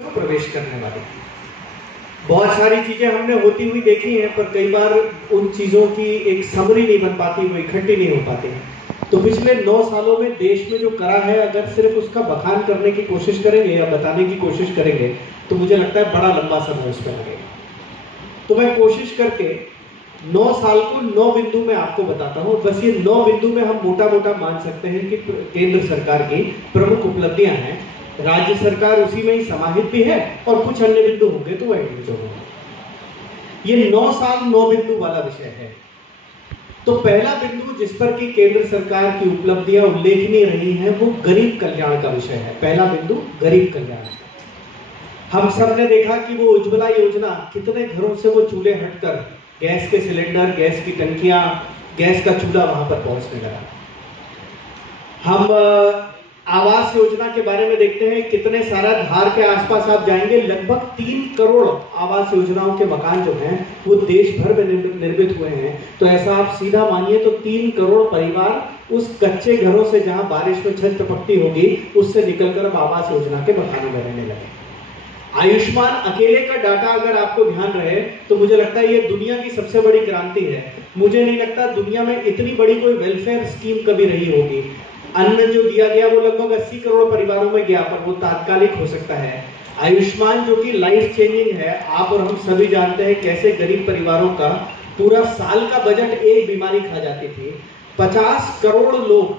प्रवेश करने वाले। बहुत सारी चीजें हमने होती हुई देखी हैं, पर कई बार उन चीजों की एक समरी नहीं बन पाती, वो इकट्ठी नहीं हो पाती है। तो पिछले 9 सालों में देश में जो करा है, अगर सिर्फ उसका बखान करने की कोशिश करेंगे या बताने की कोशिश करेंगे तो मुझे लगता है बड़ा लंबा समय उस पर लगेगा। तो मैं कोशिश करके 9 साल को 9 बिंदु में आपको बताता हूँ। बस ये 9 बिंदु में हम मोटा मोटा मान सकते हैं कि केंद्र सरकार की प्रमुख उपलब्धियां हैं। राज्य सरकार उसी में ही समाहित भी है और कुछ अन्य बिंदु होंगे तो वह इंडिविजुअल होंगे। ये 9 साल 9 बिंदु वाला विषय है। तो पहला बिंदु जिस पर की केंद्र सरकार की उपलब्धियां उल्लेखनीय रही हैं वो गरीब कल्याण का विषय है। पहला बिंदु गरीब कल्याण। हम सब ने देखा कि वो उज्ज्वला योजना, कितने घरों से वो चूल्हे हटकर गैस के सिलेंडर, गैस की टंकियां, गैस का चूल्हा वहां पर पहुंचने लगा। हम आवास योजना के बारे में देखते हैं, कितने सारा धार के आसपास आप जाएंगे, लगभग 3 करोड़ आवास योजनाओं के मकान जो हैं वो देश भर में निर्मित हुए हैं। तो ऐसा आप सीधा मानिए तो 3 करोड़ परिवार उस कच्चे घरों से, जहां बारिश में छत टपकती होगी, उससे निकलकर अब आवास योजना के मकानों में रहने लगे। आयुष्मान अकेले का डाटा अगर आपको ध्यान रहे तो मुझे लगता है ये दुनिया की सबसे बड़ी क्रांति है। मुझे नहीं लगता दुनिया में इतनी बड़ी कोई वेलफेयर स्कीम कभी रही होगी। अन्न जो दिया गया वो लगभग 80 करोड़ परिवारों में गया, पर वो तात्कालिक हो सकता है। आयुष्मान जो कि लाइफ चेंजिंग है, आप और हम सभी जानते हैं कैसे गरीब परिवारों का पूरा साल का बजट एक बीमारी खा जाती थी। 50 करोड़ लोग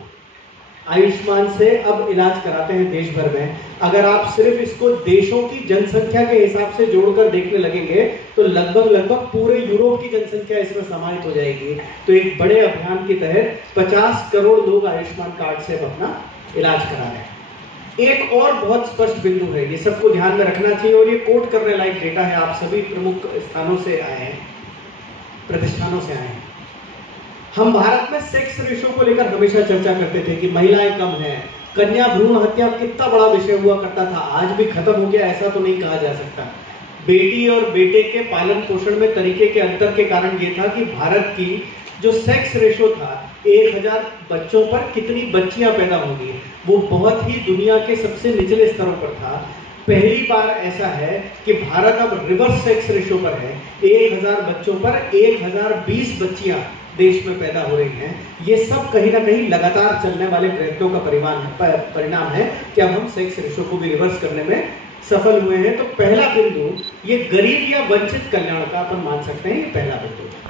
आयुष्मान से अब इलाज कराते हैं देश भर में। अगर आप सिर्फ इसको देशों की जनसंख्या के हिसाब से जोड़कर देखने लगेंगे तो लगभग पूरे यूरोप की जनसंख्या इसमें समाहित हो जाएगी। तो एक बड़े अभियान के तहत 50 करोड़ लोग आयुष्मान कार्ड से अपना इलाज करा रहे हैं। एक और बहुत स्पष्ट बिंदु है, ये सबको ध्यान में रखना चाहिए और ये कोट करने लायक डेटा है। आप सभी प्रमुख स्थानों से आए हैं, प्रतिष्ठानों से आए हैं। हम भारत में सेक्स रेशो को लेकर हमेशा चर्चा करते थे कि महिलाएं कम हैं। कन्या भ्रूण हत्या कितना बड़ा विषय हुआ करता था, आज भी खत्म हो गया ऐसा तो नहीं कहा जा सकता। बेटी और बेटे के पालन पोषण में तरीके के अंतर के कारण ये था कि भारत की जो सेक्स रेशो था, 1000 बच्चों पर कितनी बच्चियां पैदा होंगी, वो बहुत ही दुनिया के सबसे निचले स्तरों पर था। पहली बार ऐसा है कि भारत अब रिवर्स सेक्स रेशो पर है। 1000 बच्चों पर 1020 बच्चियां देश में पैदा हो रही हैं। ये सब कहीं ना कहीं लगातार चलने वाले प्रयत्नों का परिणाम है कि अब हम सेक्स रेशो को भी रिवर्स करने में सफल हुए हैं। तो पहला बिंदु ये गरीब या वंचित कल्याण का अपन मान सकते हैं, ये पहला बिंदु।